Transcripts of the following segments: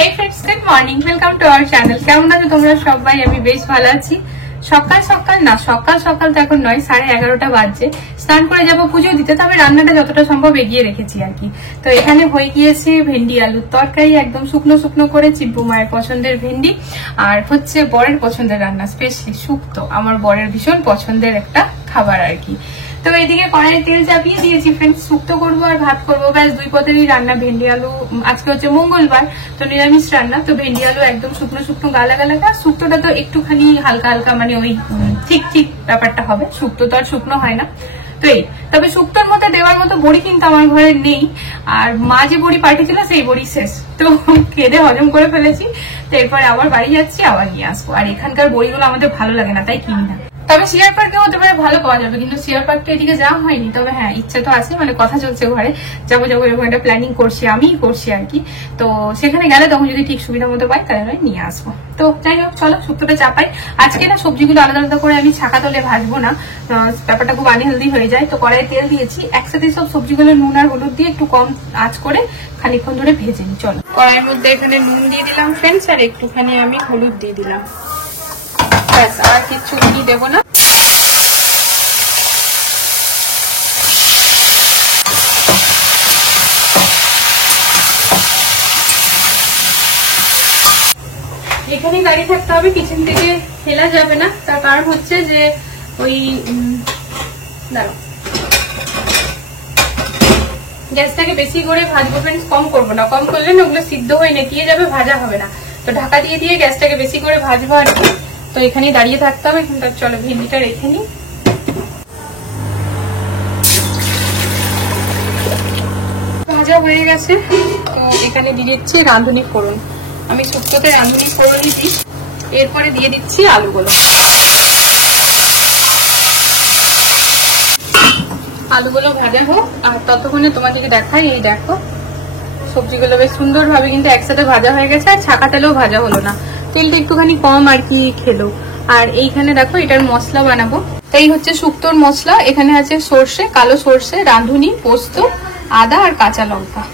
Hey friends, good morning. Welcome to our channel. কেমন আছো তোমরা সবাই? আমি বেশ ভালো আছি। সকাল সকাল তো এখন নয়, 11:30 বাজছে। স্নান করে যাবো পুজো দিতে, তবে রান্নাটা যতটা সম্ভব এগিয়ে রেখেছি আর কি। তো এখানে হয়ে গিয়েছে ভেন্ডি আলুর তরকারি, একদম শুকনো করে, চিম্পু মায়ের পছন্দের ভেন্ডি, আর হচ্ছে বরের পছন্দের রান্না, স্পেশালি শুক্তো। আমার বরের ভীষণ পছন্দের একটা খাবার আর কি। তো এইদিকে কড়াইয়ে তেল চাপিয়ে দিয়েছি ফ্রেন্ডস, শুক্তো করবো আর ভাত করবো, ব্যাস দুই পদেরই রান্না। ভেন্ডি আলু, আজকে হচ্ছে মঙ্গলবার, তো নিরামিষ রান্না। তো ভেন্ডি আলু একদম শুকনো গালা শুক্তোটা তো একটুখানি হালকা মানে ওই ঠিক ব্যাপারটা হবে। শুক্তো তো আর শুকনো হয় না। তো এই, তবে শুক্তোর মধ্যে দেওয়ার মতো বড়ি কিন্তু আমার ঘরে নেই, আর মা যে বড়ি পাঠিয়েছিল সেই বড়ি শেষ, তো খেদে হজম করে ফেলেছি। তো এরপরে আবার বাড়ি যাচ্ছি, আবার নিয়ে আসবো। আর এখানকার বড়িগুলো আমাদের ভালো লাগে না, তাই কিনি না। তবে সিয়ার পার্কে হতে পারে ভালো পাওয়া যাবে, কিন্তু সিয়ার পার্কে এদিকে যাওয়া হয়নি। তবে হ্যাঁ, ইচ্ছা তো আছে, মানে কথা চলছে ঘরে, যাবো এরকম একটা প্ল্যানিং করছি, আমিই করছি আর কি। তো সেখানে গেলে তখন যদি ঠিক সুবিধা মতো পাই তাহলে নিয়ে আসবো। তো যাই হোক, চলো শুক্তোটা চাপাই। আজকে না সবজিগুলো আলাদা করে আমি ছাকা তলে ভাজবো না, ব্যাপারটা খুব আনহেলদি হয়ে যায়। তো কড়াইয়ে তেল দিয়েছি, একসাথে সব সবজিগুলো নুন আর হলুদ দিয়ে একটু কম আঁচ করে খানিকক্ষণ ধরে ভেজে নিই। চলো, কড়াইয়ের মধ্যে এখানে নুন দিয়ে দিলাম ফ্রেন্ডস, আর একটুখানি আমি হলুদ দিয়ে দিলাম, ব্যাস, আর কিছু দেবো না। এখানে গাড়ি থাকতে হবে, কিচেন থেকে ফেলা যাবে না। তার কারণ হচ্ছে যে ওই দাঁড়াও, গ্যাসটাকে বেশি করে ভাজবো ফ্রেন্ডস, কম করবো না। কম করলে না ওগুলো সিদ্ধ হয়ে নেতিয়ে যাবে, ভাজা হবে না। তো ঢাকা দিয়ে গ্যাসটাকে বেশি করে ভাজবো আর কি। তো এখানেই দাঁড়িয়ে থাকতে হবে। চলো ভেন্ডিটা রেখে নিই। ভাজা হয়ে গেছে, তো এখানে দিয়ে দিচ্ছি রাঁধুনি ফোড়ন। আমি শুক্তোতে রাঁধুনি ফোড়নই দিই। এরপরে দিয়ে দিচ্ছি আলুগুলো। আলুগুলো ভাজা হোক, আর ততক্ষণে তোমাদেরকে দেখাই। এই দেখো, সবজিগুলো বেশ সুন্দরভাবে কিন্তু একসাথে ভাজা হয়ে গেছে, আর ছাকা তেলেও ভাজা হলো না, তেলটা একটুখানি কম আর কি খেলো। আর এইখানে দেখো, এটার মশলা বানাবো। তাই হচ্ছে শুক্তোর মশলা। এখানে আছে সর্ষে, কালো সর্ষে, রাঁধুনি, পোস্ত, আদা আর কাঁচা লঙ্কা।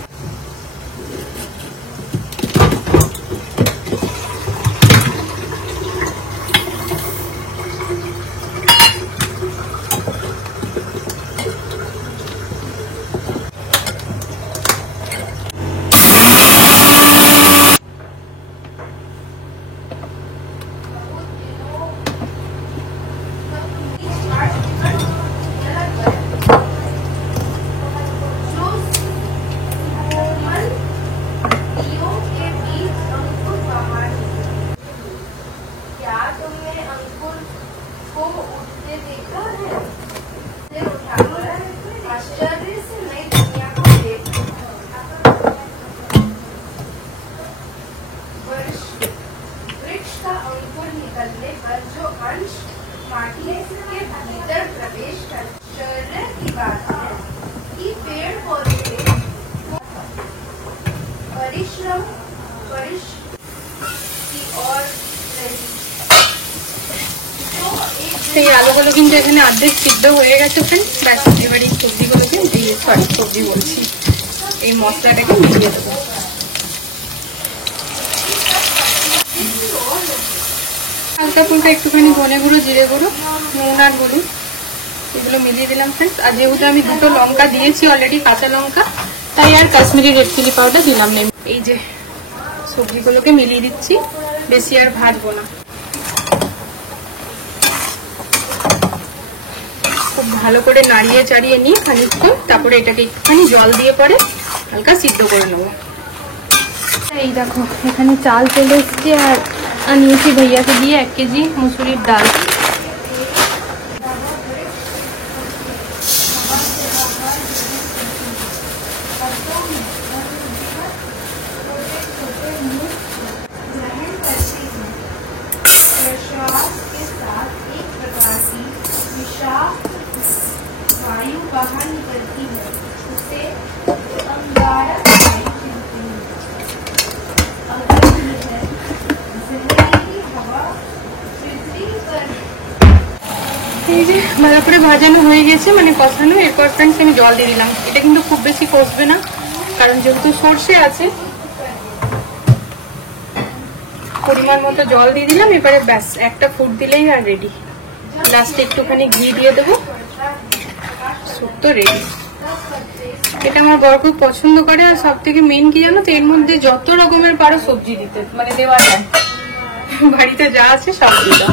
এই আলুগুলো কিন্তু এখানে অর্ধেক সিদ্ধ হয়ে গেছে ফ্রেন্ডস। ব্যাস, এবার এই সবজিগুলোকে সবজি বলছি, এই মশলাটাকে মিলিয়ে দেবো। হালকা ফুলকা একটুখানি ধনে গুঁড়ো, জিরে গুঁড়ো, নুন আর হলুদ, এগুলো মিলিয়ে দিলাম ফ্রেন্ডস। আর যেহেতু আমি দুটো লঙ্কা দিয়েছি অলরেডি, কাঁচা লঙ্কা, তাই আর কাশ্মীরি রেড চিলি পাউডার দিলাম না। এই যে সবজিগুলোকে মিলিয়ে দিচ্ছি, বেশি আর ভাজবো না। খুব ভালো করে নাড়িয়ে চাড়িয়ে নিয়ে খানিকক্ষণ, তারপরে এটাকে একটুখানি জল দিয়ে পরে হালকা সিদ্ধ করে নেবো। এই দেখো, এখানে চাল চলে এসছে, আর নিয়েছি ভাইয়াকে দিয়ে 1 কেজি মুসুরির ডাল। वायु बाहर निकलती है, उसे अंगारक এই যে ভালো করে ভাজানো হয়ে গেছে, মানে কষানো। এরপর ফ্রেন্ডস আমি জল দিয়ে দিলাম। এটা কিন্তু খুব বেশি কষবে না, কারণ যেহেতু সর্ষে আছে। পরিমাণ মতো জল দিয়ে দিলাম। এবারে ব্যাস একটা ফুট দিলেই আর রেডি। লাস্টে একটুখানি ঘি দিয়ে দেবো, স্যুপ তো রেডি। এটা আমার বড় খুব পছন্দ করে। আর সব থেকে মেন কি জানো তো, এর মধ্যে যত রকমের পারো সবজি দিতে মানে দেওয়া যায়, বাড়িতে যা আছে সব দিতে।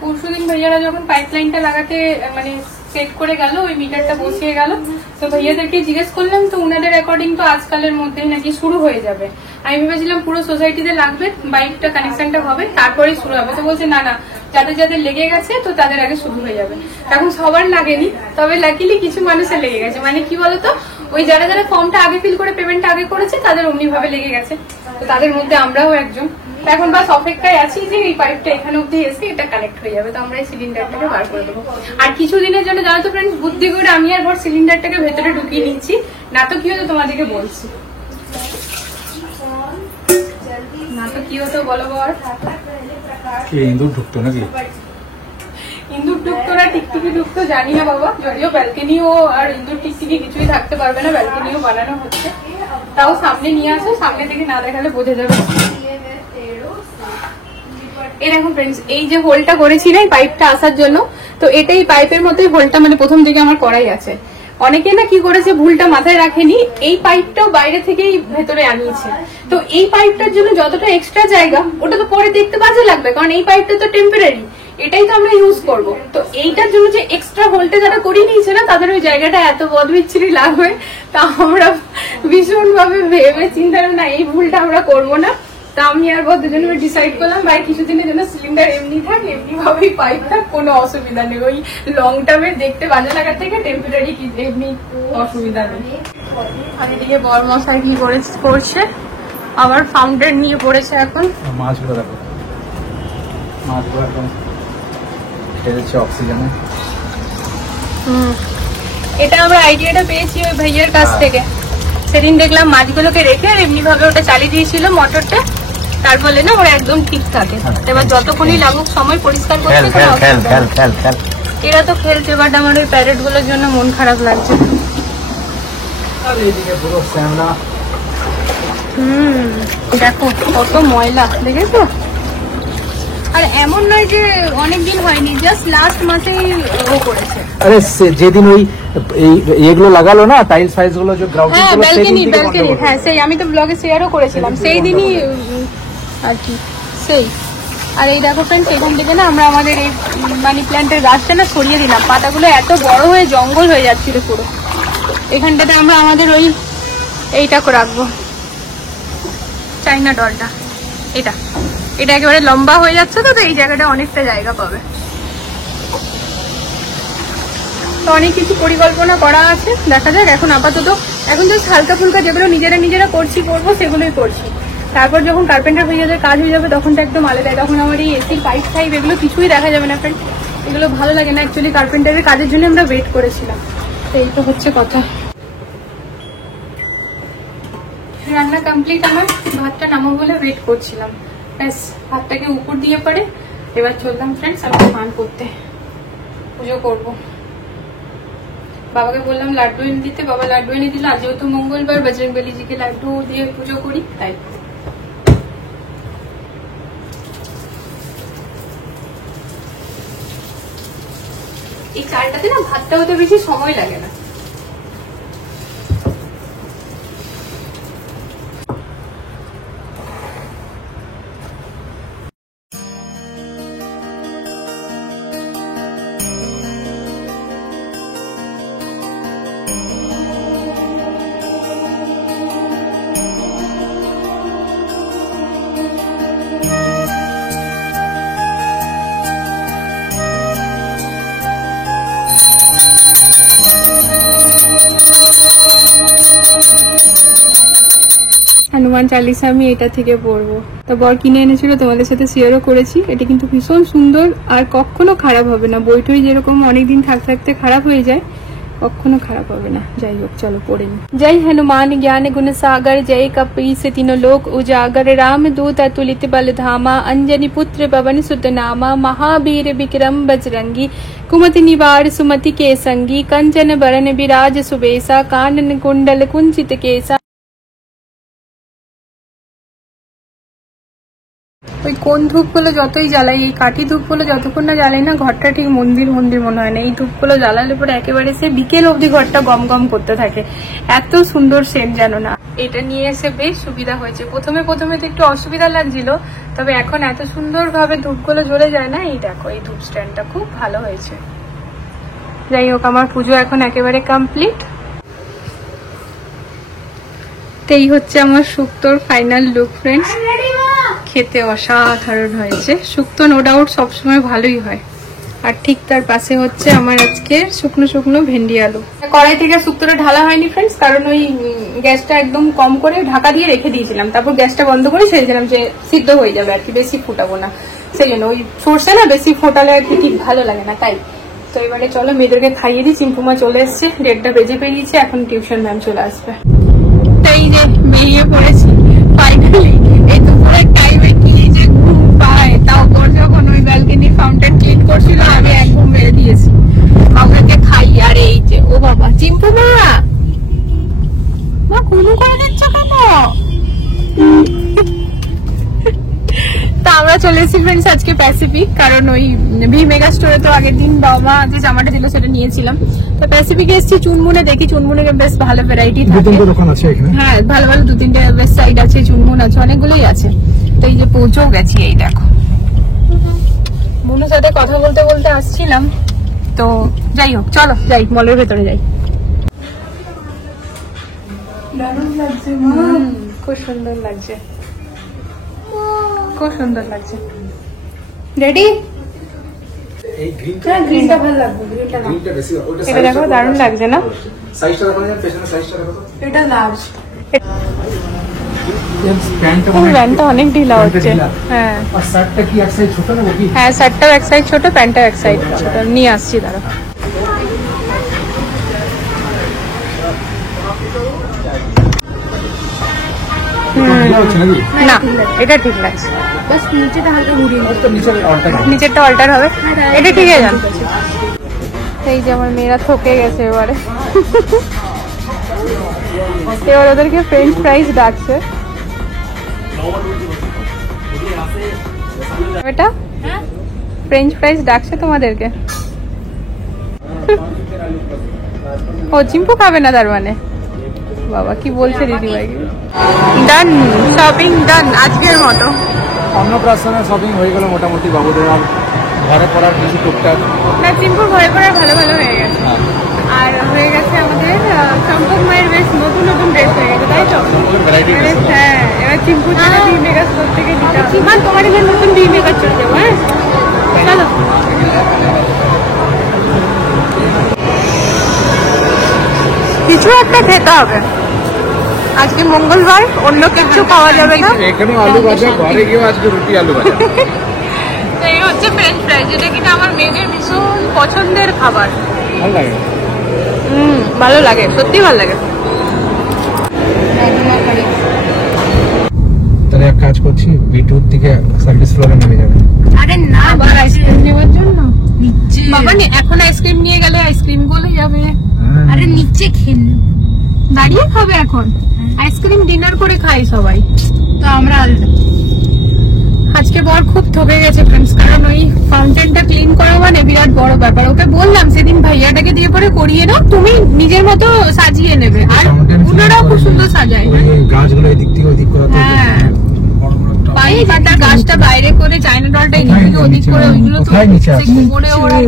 পরশুদিন ভাইয়ারা যখন পাইপলাইনটা লাগাতে মানে সেট করে গেল, ওই মিটারটা বসিয়ে গেল, তো ভাইয়াদেরকে জিজ্ঞেস করলাম, তো উনাদের অ্যাকর্ডিং তো আজকালের মধ্যেই নাকি শুরু হয়ে যাবে। আমি ভেবেছিলাম পুরো সোসাইটিতে লাগবে, বাইকটা কানেকশনটা হবে তারপরেই শুরু হবে। তো বলছে না না, যাদের যাদের লেগে গেছে তো তাদের আগে শুরু হয়ে যাবে। এখন সবার লাগেনি, তবে লাকিলি কিছু মানুষের লেগে গেছে। মানে কি বলতো, ওই যারা যারা ফর্মটা আগে ফিল করে পেমেন্টটা আগে করেছে তাদের অমনি ভাবে লেগে গেছে। তো তাদের মধ্যে আমরাও একজন। এখন বাস অপেক্ষায় আছি যে এই পাইপটা এখানে অব্দি এসে এটা কানেক্ট হয়ে যাবে, তো আমরা এই সিলিন্ডারটাকে বার করে দেবো। আর কিছুদিনের জন্য জানো তো ফ্রেন্ডস, বুদ্ধি করে আমি আর ঘর সিলিন্ডারটাকে ভেতরে ঢুকিয়ে নিচ্ছি, না তো কি হতো তোমাদেরকে বলছি, না তো কি হতো বলো বর। ইন্দুর ঢুকতো নাকি? ইন্দুর ঢুকতো না টিকটিকি ঢুকতো জানি না বাবা, যদিও ব্যালকনিও আর ইন্দুর টিকটিকি কিছুই থাকতে পারবে না, ব্যালকনিও বানানো হচ্ছে। তাও সামনে নিয়ে আসো, সামনে থেকে না দেখালে বোঝা যাবে। এই দেখো ফ্রেন্ডস, এই যে হোলটা করেছি না এই পাইপটা আসার জন্য, তো এটাই পাইপের মতোই হোলটা মানে প্রথম দিকে আমার করাই আছে। অনেকে না কি করেছে, ভুলটা মাথায় রাখেনি, এই পাইপটাও বাইরে থেকেই ভেতরে আনিয়েছে। তো এই পাইপটার জন্য যতটা এক্সট্রা জায়গা, ওটা তো পরে দেখতে বাজে লাগবে, কারণ এই পাইপটা তো টেম্পোরারি, এটাই তো আমরা ইউজ করব। তো এইটার জন্য যে এক্সট্রা হোলটা যারা করিয়ে নিয়েছে না, তাদের ওই জায়গাটা এত বদবিচ্ছিরি লাগবে, তা আমরা ভীষণ ভাবে ভেবে চিন্তা না এই ভুলটা আমরা করবো না। তা আমি আর বড় দুজনে ডিসাইড করলাম, ভাই কিছুদিনের জন্য সিলিন্ডার এমনি থাক, এমনি ভাবেই পাইপ থাক, কোনো অসুবিধা নেই। ওই লং টার্মে দেখতে বাজে লাগার থেকে টেম্পোরারি এমনি অসুবিধা নেই। আর এদিকে বর মশাই কি করছে, আবার ফাউন্টেন নিয়ে পড়েছে এখন। মাছগুলো দেখো, মাছগুলো এখন খেলছে অক্সিজেনে। এটা আমরা আইডিয়াটা পেয়েছি ওই ভাইয়ের কাছ থেকে। সেদিন দেখলাম মাছগুলোকে রেখে এমনি ভাবে ওটা চালিয়ে দিয়েছিল মোটরটা, তার ফলে না ওরা একদম ঠিক থাকে। এবার যতক্ষণই লাগুক সময় পরিষ্কার করতে, এরা তো খেলছে, বাট আমার ওই প্যারেট গুলোর জন্য মন খারাপ লাগছে। দেখো কত ময়লা, দেখেছো? আর এমন নয় যে অনেকদিন হয়নি, জাস্ট লাস্ট মাসেই ও করেছে। আরে যেদিন ওই এগুলো লাগালো না, টাইলস ফাইলস গুলো, যে গ্রাউন্ডিং গুলো, ব্যালকনি, হ্যাঁ সেই আমি তো ব্লগে শেয়ারও করেছিলাম সেই দিনই আর কি সেই। আর এই দেখো ফ্রেন্ডস, এখান থেকে না আমরা আমাদের এই মানি প্ল্যান্টের গাছটা না সরিয়ে দিলাম, পাতাগুলো এত বড় হয়ে জঙ্গল হয়ে যাচ্ছিল পুরো। এখানটাতে আমরা আমাদের ওই এইটা রাখবো, চাইনা ডলটা, এটা এটা একেবারে লম্বা হয়ে যাচ্ছে, তো এই জায়গাটা অনেকটা জায়গা পাবে। তো অনেক কিছু পরিকল্পনা করা আছে, দেখা যাক। এখন আপাতত এখন জাস্ট হালকা ফুলকা যেগুলো নিজেরা করবো সেগুলোই করছি। তারপর যখন কার্পেন্টার ভাইয়াদের কাজ হয়ে যাবে তখন তো একদম আলাদা, তখন আমার এই এসির পাইপ টাইপ এগুলো কিছুই দেখা যাবে না ফ্রেন্ড, এগুলো ভালো লাগে না। অ্যাকচুয়ালি কার্পেন্টারের কাজের জন্য আমরা ওয়েট করেছিলাম, তো এই তো হচ্ছে কথা। রান্না কমপ্লিট আমার, ভাতটা নামো বলে ওয়েট করছিলাম, ব্যাস ভাতটাকে উপর দিয়ে পড়ে এবার চললাম ফ্রেন্ডস আমি স্নান করতে, পুজো করবো। বাবাকে বললাম লাড্ডু এনে দিতে, বাবা লাড্ডু এনে দিল। আজ যেহেতু মঙ্গলবার, বজরংবলীজিকে লাড্ডু দিয়ে পুজো করি, তাই। এই চালটাতে না ভাতটা হতে বেশি সময় লাগে না। হনুমান চালিসা আমি এটা থেকে পড়বো। তো বর কিনে এনেছিল, তোমাদের সাথে শেয়ারও করেছি। এটা কিন্তু ভীষণ সুন্দর আর কখনো খারাপ হবে না। বই টই যেরকম অনেকদিন থাকতে থাকতে খারাপ হয়ে যায়, কখনো খারাপ হবে না। যাই হোক চলো পড়ে নি। জয় হনুমান জ্ঞান গুণ সাগর, জয় কপীস তিন লোক উজাগর, রাম দূত अतुलित बल धामा, अंजनी पुत्र पवन सुत नामा, महावीर विक्रम बजरंगी, कुमति निवार सुमति के संगी, कंचन बरन विराज सुबेसा, कानन कुंडल कुंचित केसा। ওই কোন ধূপগুলো যতই জ্বালাই, এই কাঠি ধূপগুলো যতক্ষণ না জ্বালাই না ঘরটা ঠিক মন্দির মন্দির মনে হয় না। এই ধূপগুলো জ্বালালে পরে একেবারে সে বিকেল অবধি ঘরটা গম গম করতে থাকে, এত সুন্দর সেন্ট জানো না। এটা নিয়ে এসে বেশ সুবিধা হয়েছে। প্রথমে তো একটু অসুবিধা লাগছিল, তবে এখন এত সুন্দর ভাবে ধূপগুলো জ্বলে যায় না। এই দেখো এই ধূপ স্ট্যান্ডটা খুব ভালো হয়েছে। যাই হোক আমার পুজো এখন একেবারে কমপ্লিট। এই হচ্ছে আমার শুক্তোর ফাইনাল লুক ফ্রেন্ডস। খেতে অসাধারণ হয়েছে। শুক্তো নো ডাউট সবসময় ভালোই হয়। আর ঠিক তার পাশে হচ্ছে আমার আজকে শুকনো শুকনো ভেন্ডি আলু। কড়াই থেকে শুক্তোটা ঢালা হয়নি ফ্রেন্ডস, কারণ ওই গ্যাসটা একদম কম করে ঢাকা দিয়ে রেখে দিয়েছিলাম, তারপর গ্যাসটা বন্ধ করে ছেড়েছিলাম যে সিদ্ধ হয়ে যাবে আর কি, বেশি ফুটাবো না। সেই জন্য ওই সরষে না বেশি ফোটালে আর কি ঠিক ভালো লাগে না, তাই। তো এবারে চলো মেয়েদেরকে খাইয়ে দিই। চিম্পুমা চলে এসছে, 1:30 বেজে পেরিয়েছে, এখন টিউশন ম্যাম চলে আসবে। তাই যে বেরিয়ে পড়েছি ফাইনালি। এই দুপুরের টাইমে কি যে ঘুম পায়, তাও পর যখন ওই ব্যালকনি ফাউন্টেন ক্লিন করছিল আমি এক ঘুম মেরে দিয়েছি। বাবুকে খাই। আর এই যে ও বাবা চিম্পু মা কোনো করে দিচ্ছ কেন? তা আমরা চলে এসেছি ফ্রেন্ডস আজকে প্যাসিফিক, কারণ ওই ভি মেগা স্টোরে তো আগের দিন বাবা মা যে জামাটা দিল সেটা নিয়েছিলাম। তো প্যাসিফিকে এসেছি চুনমুনে, দেখি চুনমুনে বেশ ভালো ভ্যারাইটি থাকে। হ্যাঁ ভালো ভালো 2-3টে বেস্ট সাইড আছে, চুনমুন আছে, অনেকগুলোই আছে। তো এই যে পৌঁছেও গেছি। এই দেখো মনুর সাথে কথা বলতে বলতে আসছিলাম। তো যাই হোক চলো যাই, মলের ভেতরে যাই। দারুণ লাগছে মা, খুব সুন্দর লাগছে, খুব সুন্দর লাগছে। রেডি? এই গ্রিনটা ভালো লাগবে, গ্রিনটা বেশি। এটা দেখো দারুণ লাগছে না? সাইজটা দেখো, পেছনে সাইজটা দেখো। এটা লার্জ। প্যান্টটা অনেক ঢিলা হচ্ছে। হ্যাঁ আর শার্টটা কি এক সাইজ ছোট নাকি? হ্যাঁ শার্টটাও এক সাইজ ছোট, প্যান্টটাও এক সাইজ ছোট। নিয়ে আসছি দাঁড়া। না এটা ঠিক লাগছে, নিচেরটা অল্টার হবে, এটা ঠিক আছে। এই যে আমার মেয়েরা থকে গেছে এবারে। এবার ওদেরকে ফ্রেঞ্চ ফ্রাইজ ডাকছে। এটা ফ্রেঞ্চ ফ্রাইজ ডাকছে তোমাদেরকে। ও চিম্পু খাবে না তার মানে? বাবা কি বলছে দিদিভাই। ডান, শপিং ডান আজকের মতো। অন্নপ্রাশনের শপিং হয়ে গেল মোটামুটি। বাবুদের ঘরে পড়ার কিছু টুকটাক না, চিম্পুর ঘরে পড়ার ভালো ভালো হয়ে গেছে। আর হয়ে গেছে আমাদের চম্পক মায়ের বেশ নতুন নতুন ড্রেস হয়ে গেছে, তাই তো? হ্যাঁ এবার চিম্পুর জন্য ভি মেগা স্টোর থেকে দিতে হবে। মা তোমার এবার নতুন ভি মেগা চলে যাবো। হ্যাঁ চলো। কিছু একটা খেতে হবে, আজকে মঙ্গলবার, অন্য কিছু পাওয়া যাবে না। এখানে আলু ভাজা, ঘরে গিয়ে আজকে রুটি আলু ভাজা। এই হচ্ছে ফ্রেঞ্চ ফ্রাই, যেটা কিনা আমার মেয়েদের ভীষণ পছন্দের খাবার। ভালো লাগে। ভালো লাগে, সত্যি ভালো লাগে। তাহলে এক কাজ করছি, বিটুর দিকে সার্ভিস ফ্লোরে নেমে যাবে। আরে না, আবার আইসক্রিম নেওয়ার জন্য বাবা এখন আইসক্রিম নিয়ে গেলে আইসক্রিম বলে যাবে। আরে নিচে খেন, দাঁড়িয়ে খাবে এখন আইসক্রিম। ডিনার করে খাই সবাই, তো আমরা আজকে বর খুব ঠকে গেছে ফ্রেন্ডস, কারণ ওই ফাউন্টেনটা ক্লিন করা মানে বিরাট বড় ব্যাপার। ওকে বললাম সেদিন ভাইয়াটাকে দিয়ে পরে করিয়ে নাও, তুমি নিজের মতো সাজিয়ে নেবে। আর ওনারাও খুব সুন্দর সাজায়। গাছগুলো এদিক থেকে ওদিক করা, হ্যাঁ পাই কাটার গাছটা বাইরে করে, চায়না ডলটা এদিক থেকে ওদিক করে, ওইগুলো তো করে ওরা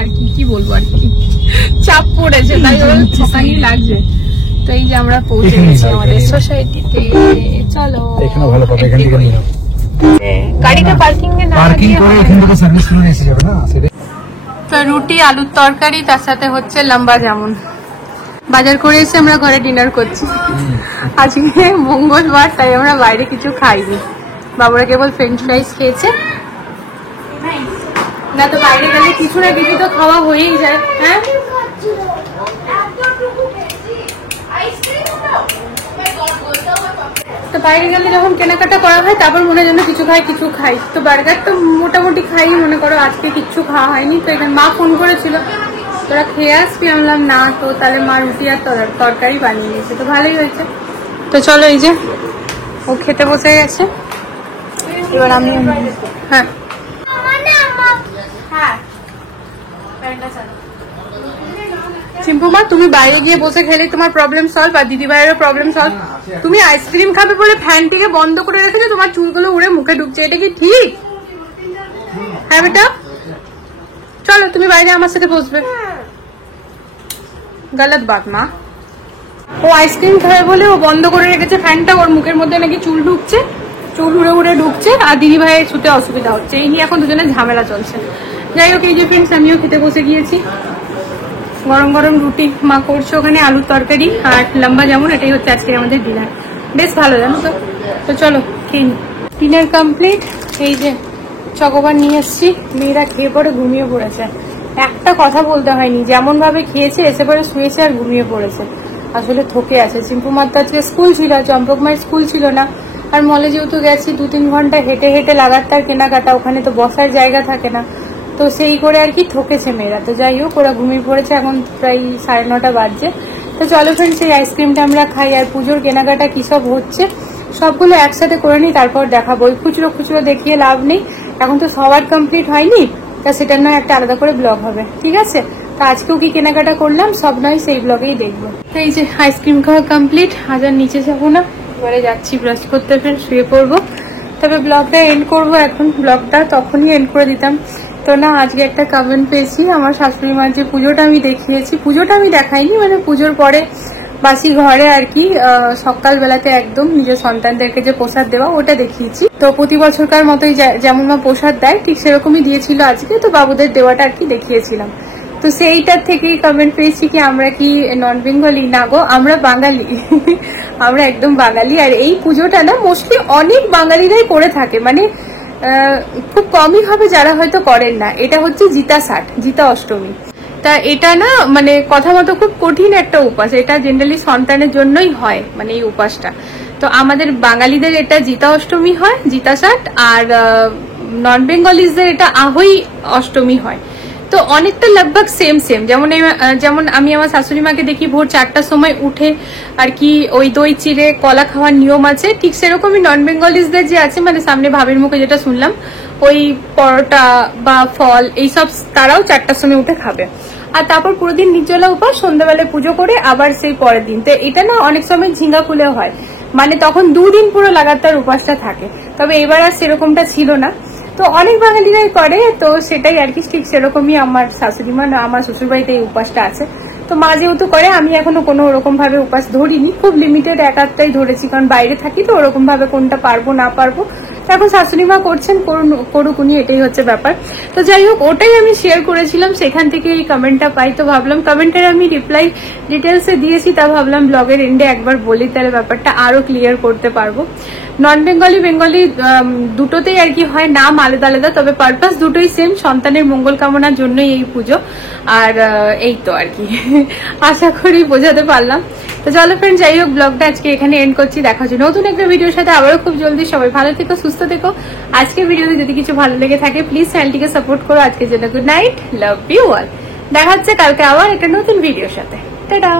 আর কি বলবো, আর কি চাপ পড়েছে, তাই ওর ঠকানি লাগছে। তো এই যে আমরা পৌঁছে গেছি আমাদের সোসাইটিতে। চলো এখানে ভালো পাবে, এখান থেকে নিয়ে নাও। গাড়িটা পার্কিং এ না পার্কিং করে এখান থেকে সার্ভিস ফ্লোরে এসে যাবে না সেটা। তো রুটি আলুর তরকারি, তার সাথে হচ্ছে লম্বা জামুন। বাজার করে এসে আমরা ঘরে ডিনার করছি। আজকে মঙ্গলবার, তাই আমরা বাইরে কিছু খাইনি। বাবুরা কেবল ফ্রেঞ্চ ফ্রাইজ খেয়েছে। না তো বাইরে গেলে কিছু না কিছু তো খাওয়া হয়েই যায়। হ্যাঁ তো বাইরে গেলে যখন কেনাকাটা করা হয় তারপর মনে হয় যেন কিছু খাই। তো বার্গার তো মোটামুটি খাই, মনে করো আজকে কিচ্ছু খাওয়া হয়নি। তো এখানে মা ফোন করেছিল তোরা খেয়ে আসবি, আমি বললাম না, তো তাহলে মা রুটি আর তরকারি বানিয়ে নিয়েছে, তো ভালোই হয়েছে। তো চলো, এই যে ও খেতে বসে গেছে, এবার আমি হ্যাঁ চিম্পুমা, তুমি বাইরে গিয়ে বসে খেলে তোমার প্রবলেম সলভ, আর দিদি ভাইয়েরও প্রবলেম সলভ। তুমি আইসক্রিম খাবে বলে ফ্যানটিকে বন্ধ করে রেখেছো, তোমার চুলগুলো উড়ে মুখে ঢুকছে, এটা কি ঠিক? হ্যাঁ বেটা, চলো তুমি বাইরে আমার সাথে বসবে। গলত বাত মা। ও আইসক্রিম খাবে বলে ও বন্ধ করে রেখেছে ফ্যানটা, ওর মুখের মধ্যে নাকি চুল ঢুকছে, চুল উড়ে উড়ে ঢুকছে, আর দিদি ভাইয়ের শুতে অসুবিধা হচ্ছে, এই নিয়ে এখন দুজনের ঝামেলা চলছে। যাই হোক, এই যে ফ্রেন্ডস, আমিও খেতে বসে গিয়েছি। গরম গরম রুটি মা করছে, ওখানে আলুর তরকারি আর লম্বা যেমন, এটাই হচ্ছে আজকে আমাদের ডিনার। বেশ ভালো, জানো তো। তো চলো খেয়ে নি। Dinner complete. এই যে চকোবার নিয়ে এসছি, মেয়েরা খেয়ে পরে ঘুমিয়ে পড়েছে। একটা কথা বলতে হয়নি, যেমন ভাবে খেয়েছে, এসে পরে শুয়েছে আর ঘুমিয়ে পড়েছে। আসলে থকে আছে। সিম্পু মার তো আজকে স্কুল ছিল, চম্পক মায়ের স্কুল ছিল না। আর মলে যেহেতু গেছি 2-3 ঘন্টা হেঁটে হেঁটে লাগাতার কেনাকাটা, ওখানে তো বসার জায়গা থাকে না, তো সেই করে আর কি ঠকেছে মেয়েরা। তো যাই হোক, ওরা ঘুমিয়ে পড়েছে, এখন প্রায় 9:30 বাজছে। তো চলো ফ্রেন্ডস, এই আইসক্রিমটা আমরা খাই, আর পুজোর কেনাকাটা কি সব হচ্ছে সবগুলো একসাথে করে নিই, তারপর দেখাবো। ওই খুচরো খুচরো দেখিয়ে লাভ নেই, এখন তো সবার কমপ্লিট হয়নি, তা সেটার নয় একটা আলাদা করে ব্লগ হবে, ঠিক আছে? তা আজকেও কি কেনাকাটা করলাম সব নয় সেই ব্লগেই দেখবো। তো এই যে আইসক্রিম খাওয়া কমপ্লিট, আজ আর নিচে যাবো না, এবারে যাচ্ছি ব্রাশ করতে, ফ্রেন্ড শুয়ে পড়বো। তবে ব্লগটা এন্ড করবো এখন, ব্লগটা তখনই এন্ড করে দিতাম। তো না, আজকে একটা কমেন্ট পেয়েছি, আমার শাশুড়ি মার যে পুজোটা আমি দেখিয়েছি, পুজোটা আমি দেখাইনি, মানে পুজোর পরে বাসি ঘরে আর কি সকালবেলাতে একদম নিজের সন্তানদেরকে যে প্রসাদ দেওয়া, ওটা দেখিয়েছি। তো প্রতি বছরকার মতোই যেমন মা প্রসাদ দেয় ঠিক সেরকমই দিয়েছিল আজকে, তো বাবুদের দেওয়াটা আর কি দেখিয়েছিলাম। তো সেইটার থেকেই কমেন্ট পেয়েছি কি আমরা কি নন বেঙ্গলি? না গো, আমরা বাঙালি। আমরা একদম বাঙালি। আর এই পুজোটা না মোস্টলি অনেক বাঙালিরাই করে থাকে, মানে খুব কমই হবে যারা হয়তো করেন না। এটা হচ্ছে জিতা অষ্টমী। তা এটা না মানে কথা মতো খুব কঠিন একটা উপাস, এটা জেনারেলি সন্তানের জন্যই হয়, মানে এই উপাসটা। তো আমাদের বাঙালিদের এটা জিতা অষ্টমী হয়, জিতা ষাট, আর নন বেঙ্গলিজদের এটা আহই অষ্টমী হয়। তো অনেকটা লগভগ সেম যেমন আমি আমার শাশুড়ি মাকে দেখি ভোর 4টার সময় উঠে আর কি ওই দই চিড়ে কলা খাওয়ার নিয়ম আছে, ঠিক সেরকমই নন বেঙ্গলিজদের যে আছে, মানে সামনে ভাবের মুখে যেটা শুনলাম, ওই পরোটা বা ফল এইসব তারাও 4টার সময় উঠে খাবে। আর তারপর পুরো দিন নির্জলা উপাস, সন্ধ্যাবেলায় পুজো করে আবার সেই পরের দিন। তো এটা না অনেক সময় ঝিঙ্গা ফুলে হয়, মানে তখন 2 দিন পুরো লাগাতার উপাসটা থাকে। তবে এবার আর সেরকমটা ছিল না, তো অনেক বাঙালিরাই করে, তো সেটাই আর কি ঠিক সেরকমই আমার শাশুড়ি মা, আমার শ্বশুর বাড়িতে এই উপাসটা আছে। তো মা যেহেতু করে, আমি এখনো কোনো ওরকম ভাবে উপাস ধরিনি, খুব লিমিটেড 1-8টাই ধরেছি, কারণ বাইরে থাকি তো ওরকম ভাবে কোনটা পারবো না পারবো। এখন শাশুড়ি মা করছেন, করুক উনি, এটাই হচ্ছে ব্যাপার। তো যাই হোক, ওটাই আমি শেয়ার করেছিলাম, সেখান থেকে এই কমেন্টটা পাই। তো ভাবলাম কমেন্টের আমি রিপ্লাই ডিটেলসে দিয়েছি, তা ভাবলাম ব্লগের এন্ডে একবার বলি, তাহলে ব্যাপারটা আরো ক্লিয়ার করতে পারবো। নন বেঙ্গলি দুটোতেই আর কি হয়, নাম আলাদা আলাদা, তবে পারপাস দুটোই সেম, সন্তানের মঙ্গল কামনার জন্যই এই পুজো। আর এই তো আর কি, আশা করি বোঝাতে পারলাম। তো চলো ফ্রেন্ড, যাই হোক, ব্লগটা আজকে এখানে এন্ড করছি। দেখা হচ্ছে নতুন একটা ভিডিওর সাথে আবারও খুব জলদি। সবাই ভালো থেকো, সুস্থ থেকো। আজকের ভিডিওতে যদি কিছু ভালো লেগে থাকে প্লিজ চ্যানেলটিকে সাপোর্ট করো। আজকের জন্য good night, love you all. দেখা হচ্ছে কালকে আবার একটা নতুন ভিডিওর সাথে। টাটা।